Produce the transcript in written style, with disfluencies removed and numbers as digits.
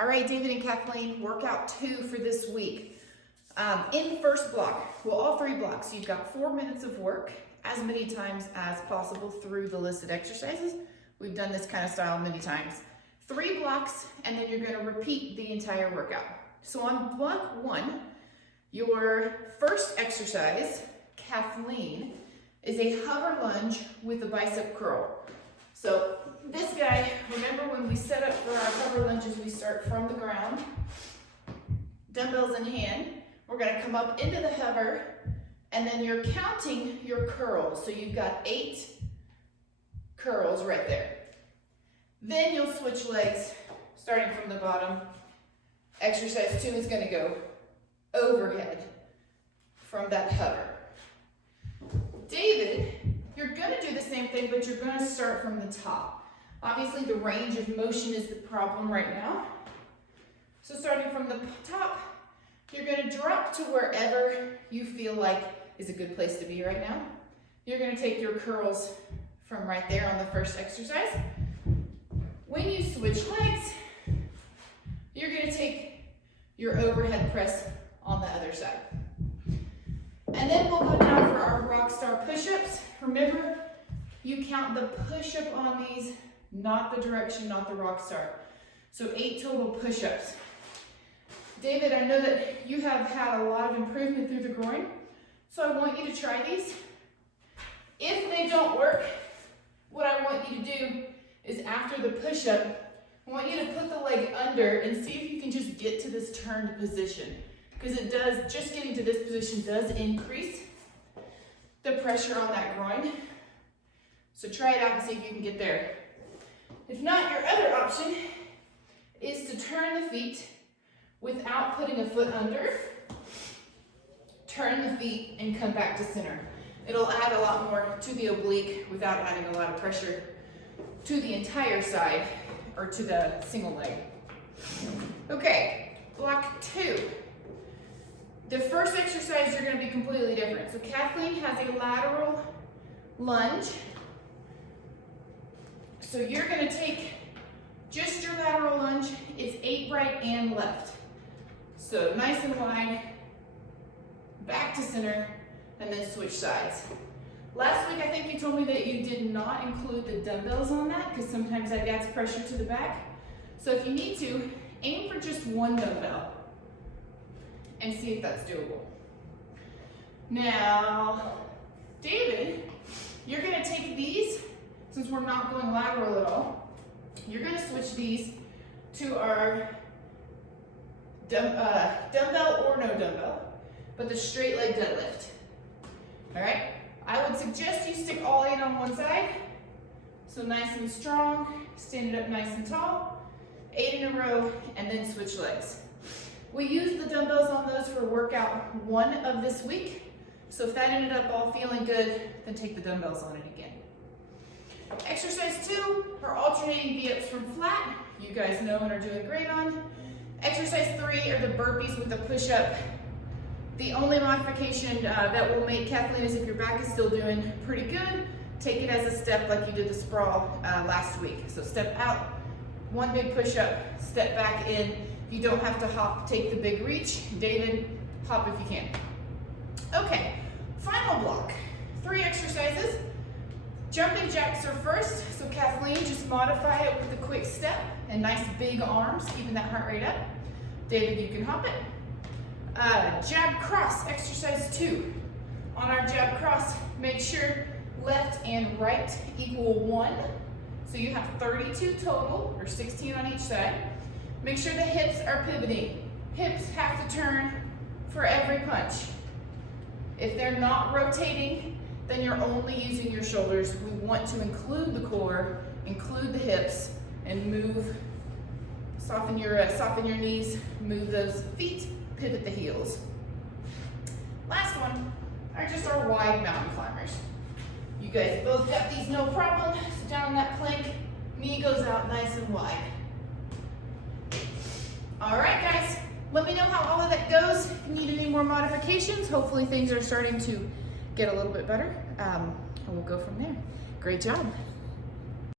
All right, David and Kathleen, workout 2 for this week. In the first block, well, all 3 blocks, you've got 4 minutes of work, as many times as possible through the listed exercises. We've done this kind of style many times. 3 blocks, and then you're gonna repeat the entire workout. So on block 1, your first exercise, Kathleen, is a hover lunge with a bicep curl. So this guy, remember when we set up for our hover lunges, we start from the ground, dumbbells in hand. We're gonna come up into the hover, and then you're counting your curls. So you've got 8 curls right there. Then you'll switch legs, starting from the bottom. Exercise 2 is gonna go overhead from that hover. David, you're gonna do the same thing, but you're gonna start from the top. Obviously, the range of motion is the problem right now. So starting from the top, you're gonna drop to wherever you feel like is a good place to be right now. You're gonna take your curls from right there on the first exercise. When you switch legs, you're gonna take your overhead press on the other side. And then we'll go down for our Rockstar push-ups. Remember, you count the push-up on these, not the direction, not the Rockstar. So 8 total push-ups. David, I know that you have had a lot of improvement through the groin, so I want you to try these. If they don't work, what I want you to do is after the push-up, I want you to put the leg under and see if you can just get to this turned position. Because it does, just getting to this position does increase the pressure on that groin. So try it out and see if you can get there. If not, your other option is to turn the feet without putting a foot under. Turn the feet and come back to center. It'll add a lot more to the oblique without adding a lot of pressure to the entire side or to the single leg. Okay, block 2. The first exercise, you're gonna be completely different. So Kathleen has a lateral lunge. So you're gonna take just your lateral lunge. It's 8 right and left. So nice and wide, back to center, and then switch sides. Last week, I think you told me that you did not include the dumbbells on that because sometimes that adds pressure to the back. So if you need to, aim for just 1 dumbbell and see if that's doable. Now, David, you're gonna take these, since we're not going lateral at all, you're gonna switch these to our dumbbell or no dumbbell, but the straight leg deadlift. All right, I would suggest you stick all 8 on one side, so nice and strong, stand it up nice and tall, 8 in a row, and then switch legs. We used the dumbbells on those for workout 1 of this week. So if that ended up all feeling good, then take the dumbbells on it again. Exercise 2 are alternating V-ups from flat. You guys know and are doing great on. Exercise 3 are the burpees with the push-up. The only modification that will make Kathleen is if your back is still doing pretty good, take it as a step like you did the sprawl last week. So step out, 1 big push-up, step back in. You don't have to hop, take the big reach. David, hop if you can. Okay, final block. 3 exercises. Jumping jacks are first, so Kathleen, just modify it with a quick step and nice big arms, keeping that heart rate up. David, you can hop it. Jab cross, exercise 2. On our jab cross, make sure left and right equal 1. So you have 32 total, or 16 on each side. Make sure the hips are pivoting. Hips have to turn for every punch. If they're not rotating, then you're only using your shoulders. We want to include the core, include the hips, and move. Soften your knees, move those feet, pivot the heels. Last one are just our wide mountain climbers. You guys both got these no problem. So down that plank, knee goes out nice and wide. All right, guys, let me know how all of that goes. If you need any more modifications, hopefully things are starting to get a little bit better, and we'll go from there. Great job.